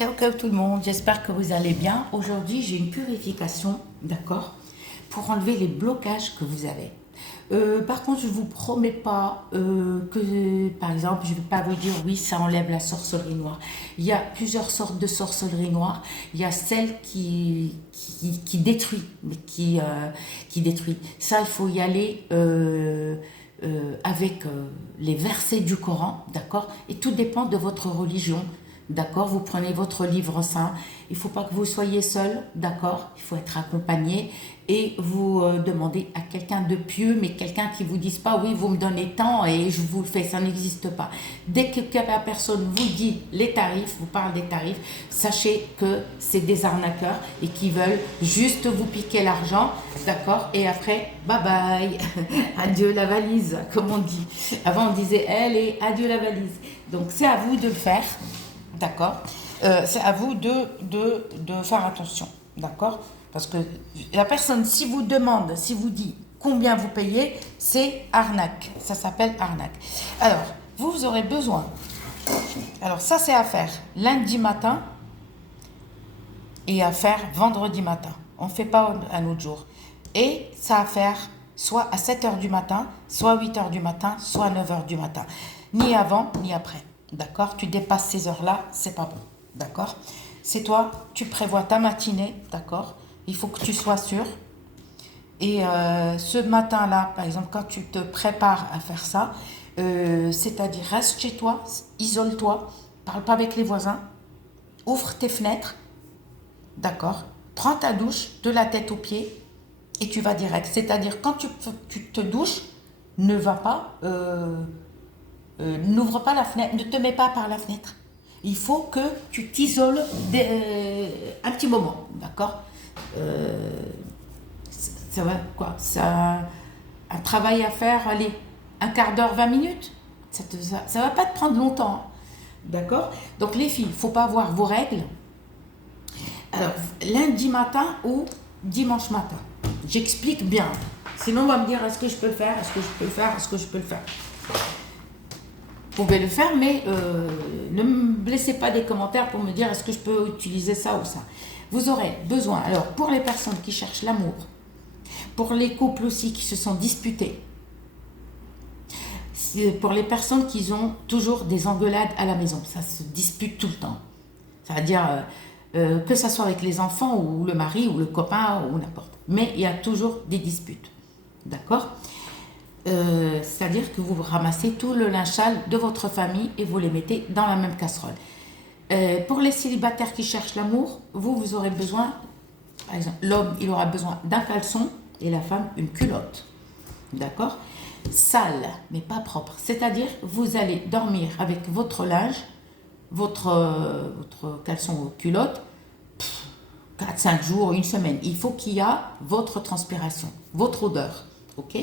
Ciao tout le monde, j'espère que vous allez bien. Aujourd'hui, j'ai une purification, d'accord, pour enlever les blocages que vous avez. Par contre, je ne vous promets pas que, par exemple, je ne vais pas vous dire oui, ça enlève la sorcellerie noire. Il y a plusieurs sortes de sorcellerie noire. Il y a celle qui détruit, mais qui détruit. Ça, il faut y aller avec les versets du Coran, d'accord. Et tout dépend de votre religion. D'accord, vous prenez votre livre saint, il ne faut pas que vous soyez seul, d'accord, il faut être accompagné et vous demandez à quelqu'un de pieux, mais quelqu'un qui ne vous dise pas oui, vous me donnez tant et je vous le fais, ça n'existe pas. Dès que la personne vous dit les tarifs, vous parle des tarifs, sachez que c'est des arnaqueurs et qui veulent juste vous piquer l'argent, d'accord, et après, bye bye, adieu la valise, comme on dit. Avant on disait elle et adieu la valise. Donc c'est à vous de le faire. D'accord, c'est à vous de faire attention, d'accord. Parce que la personne, si vous demande, si vous dit combien vous payez, c'est arnaque, ça s'appelle arnaque. Alors, vous aurez besoin, alors ça c'est à faire lundi matin et à faire vendredi matin. On ne fait pas un autre jour. Et ça à faire soit à 7h du matin, soit 8h du matin, soit 9h du matin. Ni avant, ni après. D'accord, tu dépasses ces heures-là, c'est pas bon. D'accord, c'est toi, tu prévois ta matinée. D'accord, il faut que tu sois sûr. Et ce matin-là, par exemple, quand tu te prépares à faire ça, c'est-à-dire reste chez toi, isole-toi, parle pas avec les voisins, ouvre tes fenêtres. D'accord, prends ta douche de la tête aux pieds et tu vas direct. C'est-à-dire quand tu te douches, ne va pas. N'ouvre pas la fenêtre, ne te mets pas par la fenêtre. Il faut que tu t'isoles un petit moment, d'accord. Ça va quoi, ça, un travail à faire, allez, un quart d'heure, 20 minutes. Ça va pas te prendre longtemps, hein, d'accord. Donc les filles, il ne faut pas avoir vos règles. Alors, lundi matin ou dimanche matin. J'explique bien. Sinon, on va me dire, est-ce que je peux le faire, est-ce que je peux le faire, est-ce que je peux le faire. Vous pouvez le faire, mais ne me laissez pas des commentaires pour me dire est-ce que je peux utiliser ça ou ça. Vous aurez besoin, alors pour les personnes qui cherchent l'amour, pour les couples aussi qui se sont disputés, pour les personnes qui ont toujours des engueulades à la maison, ça se dispute tout le temps. Ça veut dire que ça soit avec les enfants ou le mari ou le copain ou n'importe. Mais il y a toujours des disputes. D'accord ? C'est-à-dire que vous ramassez tout le linge sale de votre famille et vous les mettez dans la même casserole. Pour les célibataires qui cherchent l'amour, vous aurez besoin, par exemple, l'homme, il aura besoin d'un caleçon et la femme, une culotte. D'accord ? Sale, mais pas propre. C'est-à-dire, vous allez dormir avec votre linge, votre caleçon ou culotte, 4-5 jours, une semaine. Il faut qu'il y ait votre transpiration, votre odeur. Ok ?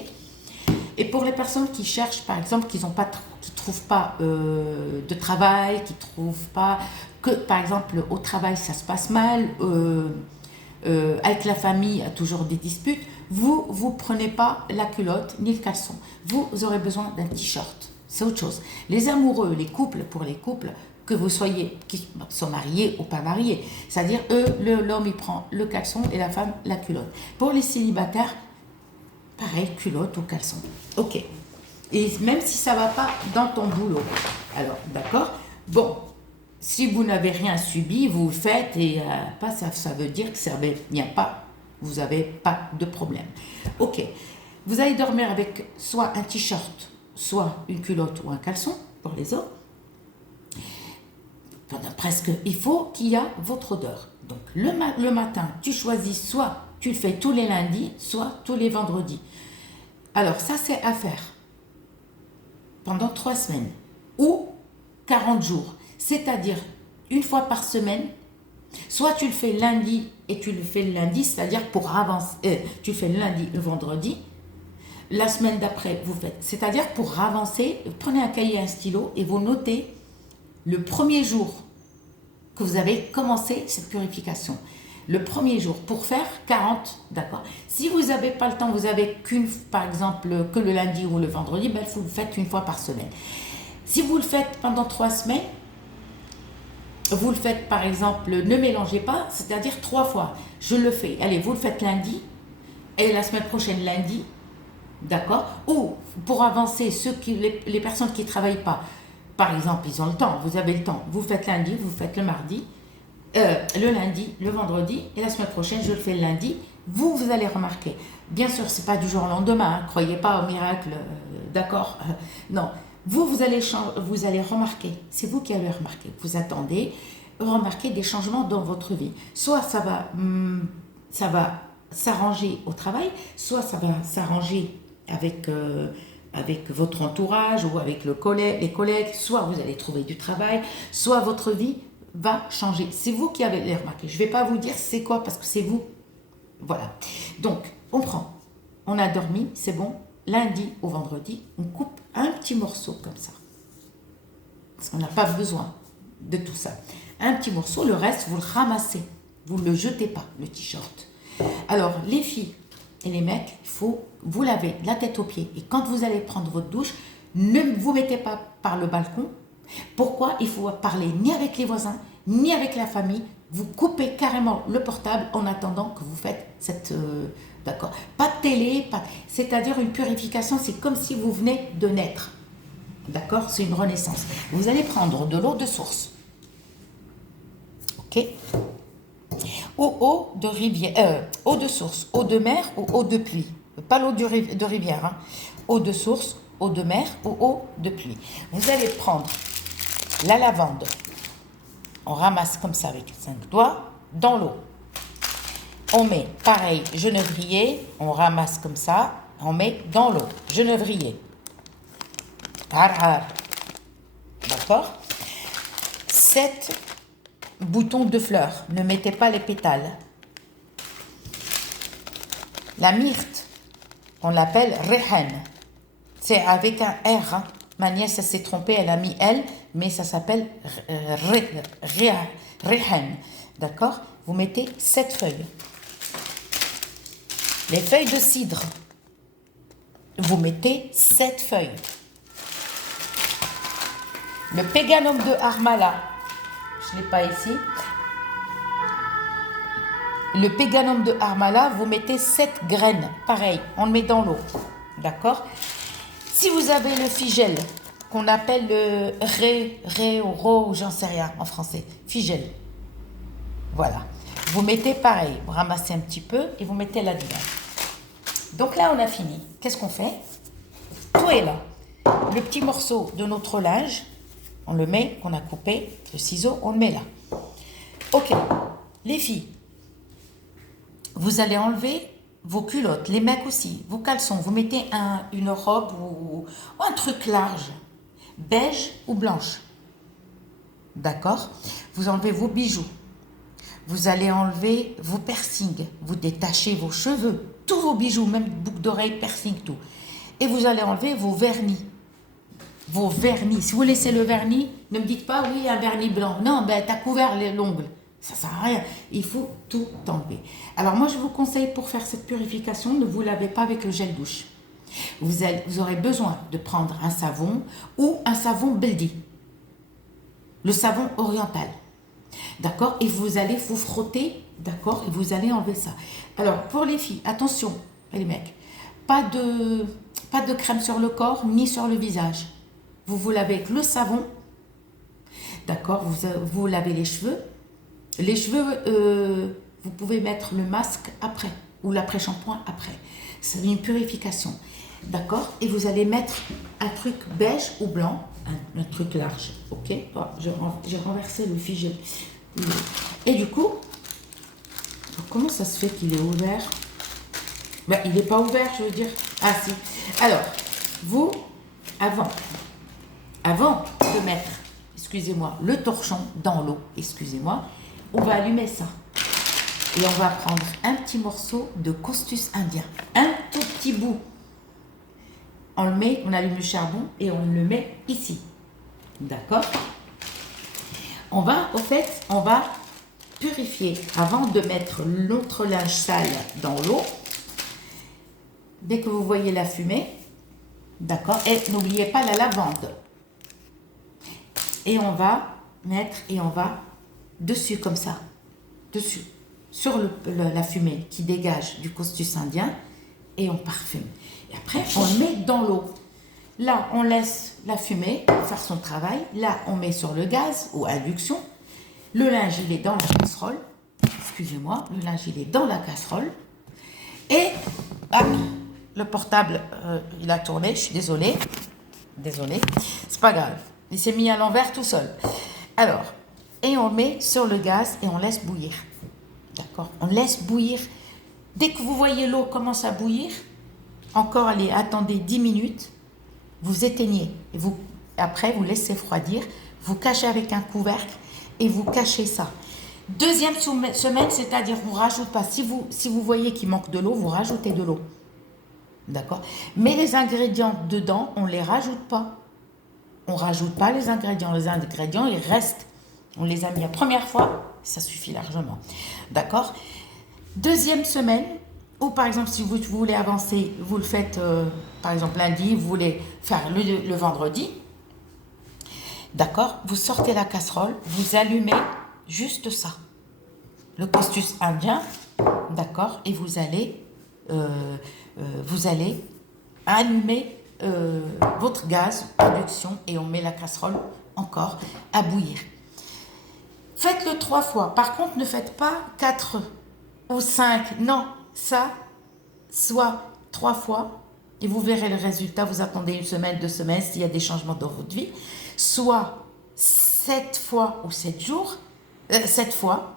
Et pour les personnes qui cherchent, par exemple, qui ne trouvent pas de travail, qui ne trouvent pas que, par exemple, au travail, ça se passe mal, avec la famille, il y a toujours des disputes, vous ne prenez pas la culotte ni le caleçon. Vous aurez besoin d'un t-shirt. C'est autre chose. Les amoureux, les couples, pour les couples, que vous soyez, qui sont mariés ou pas mariés, c'est-à-dire, l'homme, il prend le caleçon et la femme, la culotte. Pour les célibataires, pareil, culotte ou caleçon. Ok. Et même si ça ne va pas dans ton boulot. Alors, d'accord. Bon, si vous n'avez rien subi, vous le faites et pas ça veut dire que vous n'avez pas de problème. Ok. Vous allez dormir avec soit un t-shirt, soit une culotte ou un caleçon pour les hommes. Pendant presque, il faut qu'il y ait votre odeur. Donc, le matin, tu choisis soit tu le fais tous les lundis, soit tous les vendredis. Alors, ça, c'est à faire pendant 3 semaines ou 40 jours. C'est-à-dire, une fois par semaine, soit tu le fais lundi et tu le fais le lundi, c'est-à-dire pour avancer, tu fais le lundi, le vendredi. La semaine d'après, vous faites. C'est-à-dire, pour avancer, prenez un cahier et un stylo et vous notez le premier jour que vous avez commencé cette purification. Le premier jour, pour faire 40, d'accord. Si vous n'avez pas le temps, vous avez par exemple, que le lundi ou le vendredi, ben, vous le faites une fois par semaine. Si vous le faites pendant 3 semaines, vous le faites par exemple, ne mélangez pas, c'est-à-dire 3 fois. Je le fais, allez, vous le faites lundi, et la semaine prochaine lundi, d'accord? Ou pour avancer, les personnes qui ne travaillent pas, par exemple, ils ont le temps, vous avez le temps, vous faites lundi, vous faites le mardi, le lundi, le vendredi, et la semaine prochaine, je le fais le lundi. Vous allez remarquer. Bien sûr, ce n'est pas du jour au lendemain, hein, croyez pas au miracle, d'accord? Non, vous allez remarquer, c'est vous qui allez remarquer. Vous attendez, remarquer des changements dans votre vie. Soit ça va s'arranger au travail, soit ça va s'arranger avec votre entourage ou avec les collègues, soit vous allez trouver du travail, soit votre vie va changer. C'est vous qui avez les remarqué. Je ne vais pas vous dire c'est quoi parce que c'est vous. Voilà. Donc, on prend. On a dormi, c'est bon. Lundi au vendredi, on coupe un petit morceau comme ça. Parce qu'on n'a pas besoin de tout ça. Un petit morceau, le reste, vous le ramassez. Vous ne le jetez pas, le t-shirt. Alors, les filles et les mecs, il faut vous laver de la tête aux pieds. Et quand vous allez prendre votre douche, ne vous mettez pas par le balcon. Pourquoi? Il faut parler ni avec les voisins, ni avec la famille. Vous coupez carrément le portable en attendant que vous faites cette... d'accord. Pas de télé, c'est-à-dire une purification, c'est comme si vous venez de naître. D'accord? C'est une renaissance. Vous allez prendre de l'eau de source. Ok? Ou eau de rivière, eau de source, eau de mer ou eau de pluie. Pas l'eau de rivière. Hein. Eau de source, eau de mer ou eau de pluie. Vous allez prendre la lavande. On ramasse comme ça avec 5 doigts dans l'eau. On met, pareil, genévrier. On ramasse comme ça. On met dans l'eau. Genévrier. D'accord? 7 boutons de fleurs. Ne mettez pas les pétales. La myrte, on l'appelle rehan. C'est avec un R. Hein. Ma nièce, elle s'est trompée, elle a mis L, mais ça s'appelle rehan. D'accord? Vous mettez 7 feuilles. Les feuilles de cidre, vous mettez 7 feuilles. Le péganum de Harmala, je ne l'ai pas ici. Le péganum de Harmala, vous mettez 7 graines. Pareil, on le met dans l'eau. D'accord? Si vous avez le figel, qu'on appelle le ré ou ro, j'en sais rien en français. Figel. Voilà. Vous mettez pareil. Vous ramassez un petit peu et vous mettez là-dedans. Donc là, on a fini. Qu'est-ce qu'on fait? Tout est là. Le petit morceau de notre linge, on le met, qu'on a coupé, le ciseau, on le met là. Ok. Les filles, vous allez enlever vos culottes, les mecs aussi, vos caleçons. Vous mettez une robe ou un truc large, beige ou blanche. D'accord? Vous enlevez vos bijoux. Vous allez enlever vos piercings. Vous détachez vos cheveux, tous vos bijoux, même boucle d'oreille, piercing, tout. Et vous allez enlever vos vernis. Vos vernis. Si vous laissez le vernis, ne me dites pas, oui, un vernis blanc. Non, ben, tu as couvert l'ongle. Ça ne sert à rien. Il faut tout enlever. Alors, moi, je vous conseille, pour faire cette purification, ne vous lavez pas avec le gel douche. Vous aurez besoin de prendre un savon ou un savon beldi. Le savon oriental. D'accord? Et vous allez vous frotter. D'accord? Et vous allez enlever ça. Alors, pour les filles, attention, les mecs, pas de crème sur le corps ni sur le visage. Vous lavez avec le savon. D'accord? Vous lavez les cheveux. Les cheveux, vous pouvez mettre le masque après ou l'après-shampoing après. C'est une purification. D'accord? Et vous allez mettre un truc beige ou blanc, un truc large. Ok? J'ai renversé le figel. Et du coup, comment ça se fait qu'il est ouvert? Ben, il n'est pas ouvert, je veux dire. Ah si. Alors, vous, avant de mettre, excusez-moi, le torchon dans l'eau, excusez-moi, on va allumer ça. Et on va prendre un petit morceau de costus indien. Un tout petit bout. On le met, on allume le charbon et on le met ici. D'accord? On va purifier avant de mettre notre linge sale dans l'eau. Dès que vous voyez la fumée, d'accord? Et n'oubliez pas la lavande. Et on va mettre et on va dessus comme ça, dessus, sur la fumée qui dégage du costus indien, et on parfume. Et après, on le met dans l'eau. Là, on laisse la fumée faire son travail. Là, on met sur le gaz ou induction. Le linge, il est dans la casserole. Excusez-moi, le linge, il est dans la casserole. Et hop, le portable, il a tourné, je suis désolée. Désolée, c'est pas grave. Il s'est mis à l'envers tout seul. Alors, et on met sur le gaz et on laisse bouillir. D'accord? On laisse bouillir. Dès que vous voyez l'eau commence à bouillir, encore, allez, attendez 10 minutes, vous éteignez. Et après, vous laissez refroidir, vous cachez avec un couvercle et vous cachez ça. Deuxième semaine, c'est-à-dire vous ne rajoutez pas. Si vous voyez qu'il manque de l'eau, vous rajoutez de l'eau. D'accord? Mais les ingrédients dedans, on ne les rajoute pas. On ne rajoute pas les ingrédients. Les ingrédients, ils restent. On les a mis la première fois, ça suffit largement. D'accord? Deuxième semaine, ou par exemple, si vous voulez avancer, vous le faites, par exemple, lundi, vous voulez faire le vendredi. D'accord? Vous sortez la casserole, vous allumez juste ça. Le costus indien, d'accord? Et vous allez allumer votre gaz, induction, et on met la casserole encore à bouillir. Faites-le 3 fois. Par contre, ne faites pas 4 ou 5. Non, ça, soit 3 fois, et vous verrez le résultat. Vous attendez 1 semaine, 2 semaines, s'il y a des changements dans votre vie. Soit 7 fois ou 7 jours, 7 fois,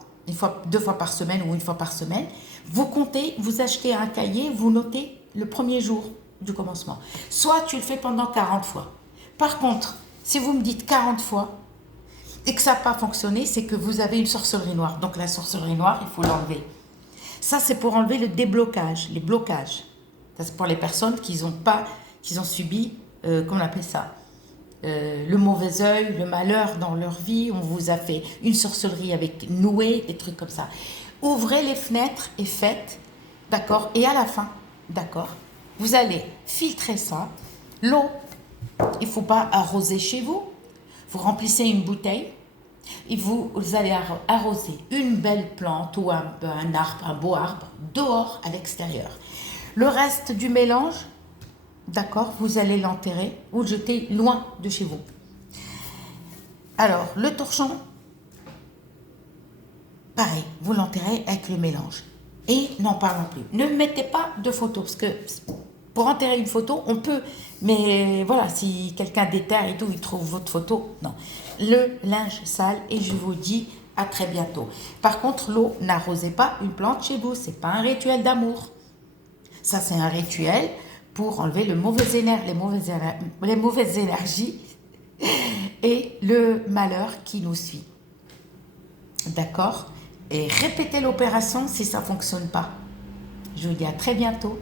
2 fois par semaine ou 1 fois par semaine. Vous comptez, vous achetez un cahier, vous notez le premier jour du commencement. Soit tu le fais pendant 40 fois. Par contre, si vous me dites 40 fois et que ça n'a pas fonctionné, c'est que vous avez une sorcellerie noire. Donc la sorcellerie noire, il faut l'enlever. Ça, c'est pour enlever le déblocage, les blocages. Ça, c'est pour les personnes qui ont subi, comment on appelle ça, le mauvais œil, le malheur dans leur vie. On vous a fait une sorcellerie avec noué, des trucs comme ça. Ouvrez les fenêtres et faites, d'accord? Et à la fin, d'accord, vous allez filtrer ça. L'eau, il ne faut pas arroser chez vous. Vous remplissez une bouteille et vous allez arroser une belle plante ou un arbre, un beau arbre, dehors à l'extérieur. Le reste du mélange, d'accord, vous allez l'enterrer ou le jeter loin de chez vous. Alors, le torchon, pareil, vous l'enterrez avec le mélange. Et n'en parlons plus. Ne mettez pas de photos, parce que pour enterrer une photo, on peut, mais voilà, si quelqu'un déterre et tout, il trouve votre photo, non. Le linge sale, et je vous dis à très bientôt. Par contre, l'eau, n'arrosez pas une plante chez vous, c'est pas un rituel d'amour. Ça, c'est un rituel pour enlever les mauvaises énergies et le malheur qui nous suit. D'accord? Et répétez l'opération si ça ne fonctionne pas. Je vous dis à très bientôt.